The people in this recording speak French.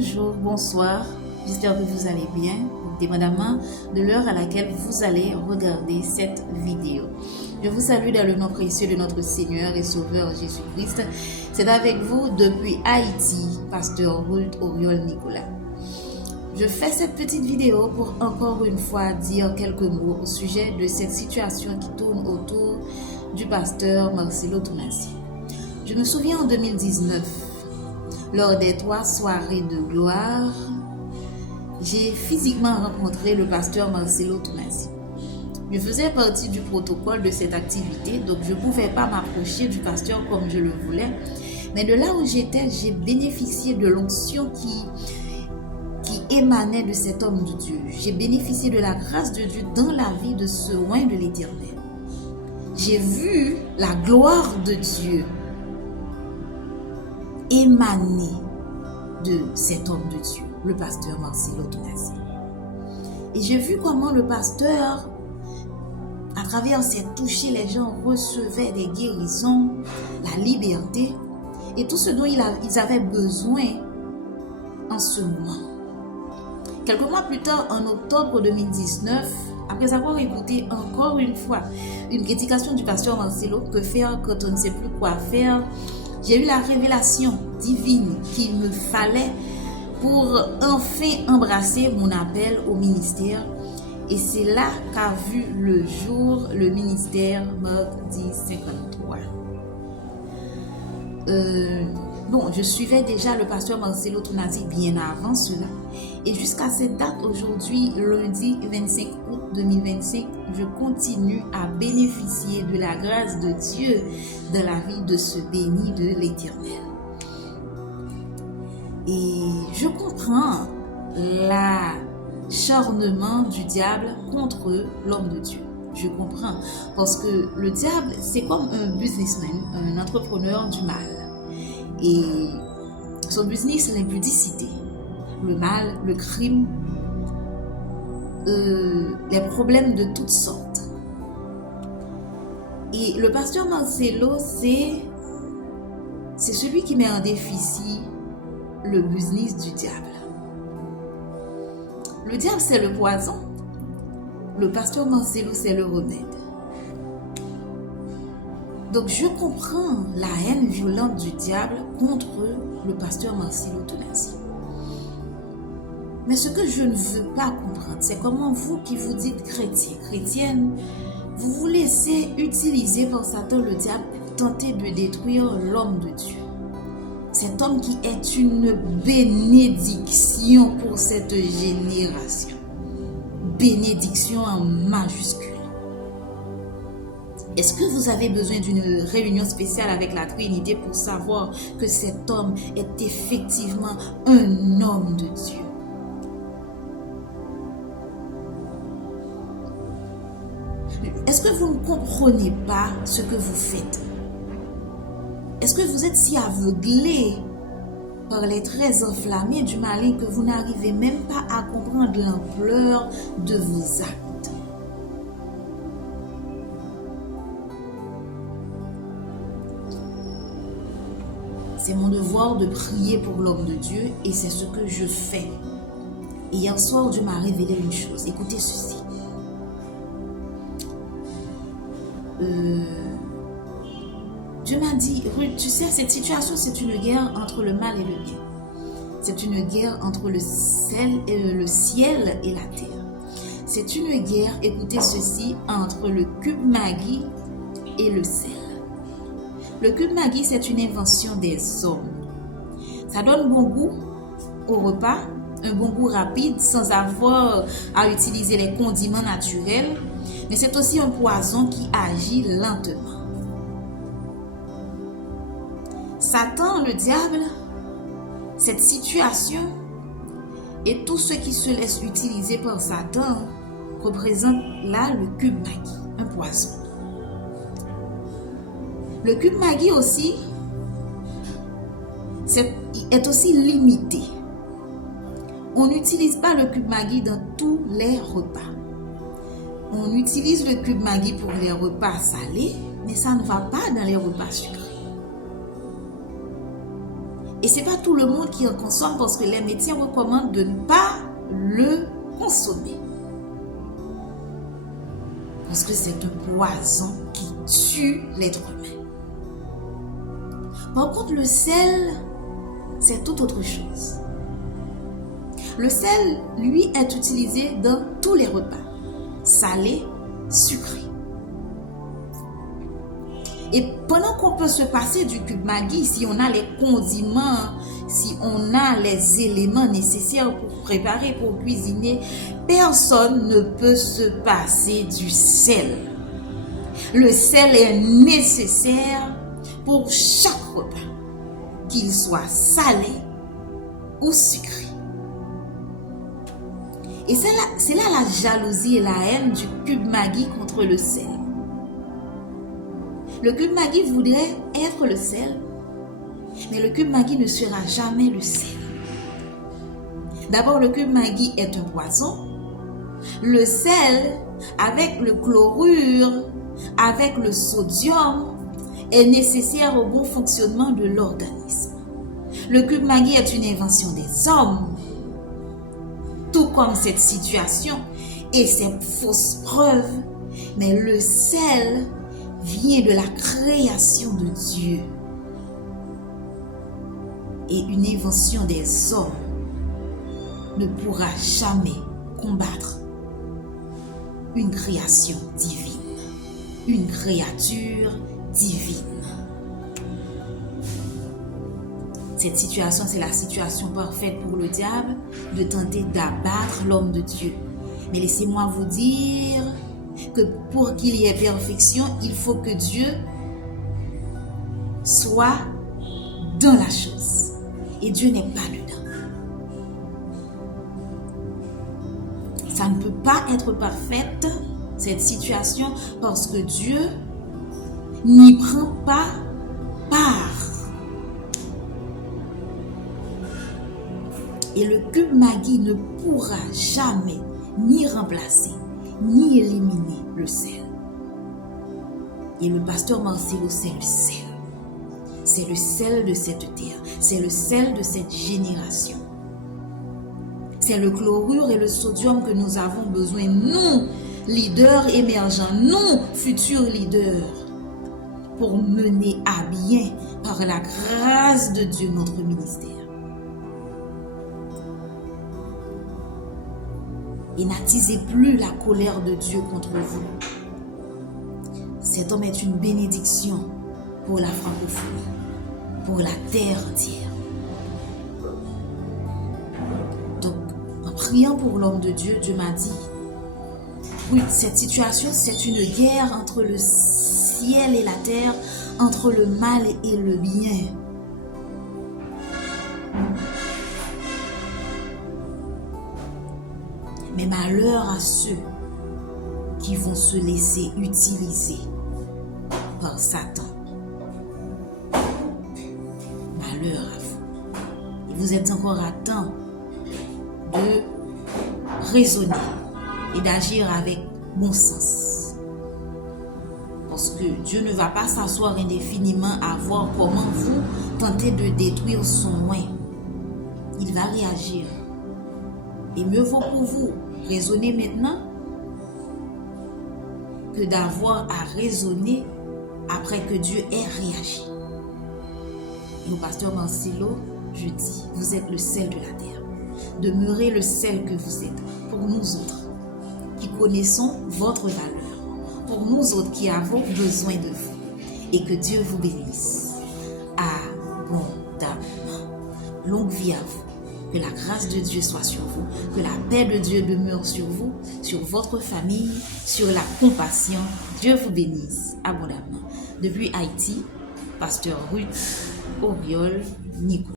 Bonjour, bonsoir, j'espère que vous allez bien, dépendamment de l'heure à laquelle vous allez regarder cette vidéo. Je vous salue dans le nom précieux de notre Seigneur et Sauveur Jésus-Christ. C'est avec vous depuis Haïti, Pasteur Ruth Oriol Nicolas. Je fais cette petite vidéo pour encore une fois dire quelques mots au sujet de cette situation qui tourne autour du pasteur Marcelo Tounassi. Je me souviens en 2019, lors des 3 soirées de gloire, j'ai physiquement rencontré le pasteur Marcelo Tounassi. Je faisais partie du protocole de cette activité, donc je ne pouvais pas m'approcher du pasteur comme je le voulais. Mais de là où j'étais, j'ai bénéficié de l'onction qui émanait de cet homme de Dieu. J'ai bénéficié de la grâce de Dieu dans la vie de ce roi de l'Éternel. J'ai vu la gloire de Dieu émaner de cet homme de Dieu, le pasteur Marcelo Tounassi. Et j'ai vu comment le pasteur, à travers ses touchés, les gens recevaient des guérisons, la liberté et tout ce dont ils avaient besoin en ce moment. Quelques mois plus tard, en octobre 2019, après avoir écouté encore une fois une prédication du pasteur Marcelo, que faire quand on ne sait plus quoi faire, j'ai eu la révélation divine qu'il me fallait pour enfin embrasser mon appel au ministère. Et c'est là qu'a vu le jour le ministère Marc 10:53. Je suivais déjà le pasteur Marcelo Tounassi bien avant cela. Et jusqu'à cette date, aujourd'hui, lundi 25 août 2025, je continue à bénéficier de la grâce de Dieu dans la vie de ce béni de l'Éternel. Et je comprends l'acharnement du diable contre l'homme de Dieu. Je comprends. Parce que le diable, c'est comme un businessman, un entrepreneur du mal. Et son business, c'est l'impudicité, le mal, le crime, les problèmes de toutes sortes. Et le pasteur Marcelo, c'est celui qui met en déficit le business du diable. Le diable, c'est le poison. Le pasteur Marcelo, c'est le remède. Donc, je comprends la haine violente du diable contre le pasteur Marcelo Tounassi. Mais ce que je ne veux pas comprendre, c'est comment vous qui vous dites chrétien, chrétienne, vous vous laissez utiliser par Satan, le diable, pour tenter de détruire l'homme de Dieu. Cet homme qui est une bénédiction pour cette génération. Bénédiction en majuscule. Est-ce que vous avez besoin d'une réunion spéciale avec la Trinité pour savoir que cet homme est effectivement un homme de Dieu? Est-ce que vous ne comprenez pas ce que vous faites? Est-ce que vous êtes si aveuglé par les traits enflammés du malin que vous n'arrivez même pas à comprendre l'ampleur de vos actes? C'est mon devoir de prier pour l'homme de Dieu et c'est ce que je fais. Et hier soir, Dieu m'a révélé une chose. Écoutez ceci. Dieu m'a dit, Ruth, tu sais, cette situation, c'est une guerre entre le mal et le bien. C'est une guerre entre le ciel et la terre. C'est une guerre, écoutez ceci, entre le cube Maggi et le sel. Le cube Maggi, c'est une invention des hommes. Ça donne bon goût au repas, un bon goût rapide sans avoir à utiliser les condiments naturels, mais c'est aussi un poison qui agit lentement. Satan, le diable, cette situation et tout ce qui se laisse utiliser par Satan représente là le cube Maggi, un poison. Le cube Maggi aussi est aussi limité. On n'utilise pas le cube Maggi dans tous les repas. On utilise le cube Maggi pour les repas salés, mais ça ne va pas dans les repas sucrés. Et ce n'est pas tout le monde qui en consomme parce que les médecins recommandent de ne pas le consommer. Parce que c'est un poison qui tue l'être humain. Par contre, le sel, c'est tout autre chose. Le sel, lui, est utilisé dans tous les repas, salé, sucré. Et pendant qu'on peut se passer du cube Maggi, si on a les condiments, si on a les éléments nécessaires pour préparer, pour cuisiner, personne ne peut se passer du sel. Le sel est nécessaire pour chaque repas, qu'il soit salé ou sucré. Et c'est là la jalousie et la haine du cube Maggi contre le sel. Le cube Maggi voudrait être le sel, mais le cube Maggi ne sera jamais le sel. D'abord, le cube Maggi est un poison. Le sel, avec le chlorure, avec le sodium, est nécessaire au bon fonctionnement de l'organisme. Le cube Maggi est une invention des hommes, tout comme cette situation et ces fausses preuves, mais le sel vient de la création de Dieu et une invention des hommes ne pourra jamais combattre une création divine, une créature divine. Cette situation, c'est la situation parfaite pour le diable de tenter d'abattre l'homme de Dieu. Mais laissez-moi vous dire que pour qu'il y ait perfection, il faut que Dieu soit dans la chose. Et Dieu n'est pas dedans. Ça ne peut pas être parfaite, cette situation, parce que Dieu n'y prend pas part. Et le cube Maggi ne pourra jamais ni remplacer, ni éliminer le sel. Et le pasteur Marcelo, c'est le sel. C'est le sel de cette terre. C'est le sel de cette génération. C'est le chlorure et le sodium que nous avons besoin, nous, leaders émergents, nous, futurs leaders, pour mener à bien, par la grâce de Dieu, notre ministère. Et n'attisez plus la colère de Dieu contre vous. Cet homme est une bénédiction pour la francophonie, pour la terre entière. Donc, en priant pour l'homme de Dieu, Dieu m'a dit, oui, cette situation, c'est une guerre entre le ciel et la terre, entre le mal et le bien. Mais malheur à ceux qui vont se laisser utiliser par Satan. Malheur à vous. Et vous êtes encore à temps de raisonner et d'agir avec bon sens. Parce que Dieu ne va pas s'asseoir indéfiniment à voir comment vous tentez de détruire son oin. Il va réagir. Et mieux vaut pour vous raisonner maintenant que d'avoir à raisonner après que Dieu ait réagi. Et au pasteur Marcelo, je dis, vous êtes le sel de la terre. Demeurez le sel que vous êtes pour nous autres qui connaissons votre valeur, pour nous autres qui avons besoin de vous. Et que Dieu vous bénisse abondamment. Longue vie à vous. Que la grâce de Dieu soit sur vous, que la paix de Dieu demeure sur vous, sur votre famille, sur la compassion. Dieu vous bénisse abondamment. Depuis Haïti, pasteur Ruth Oriol Nico.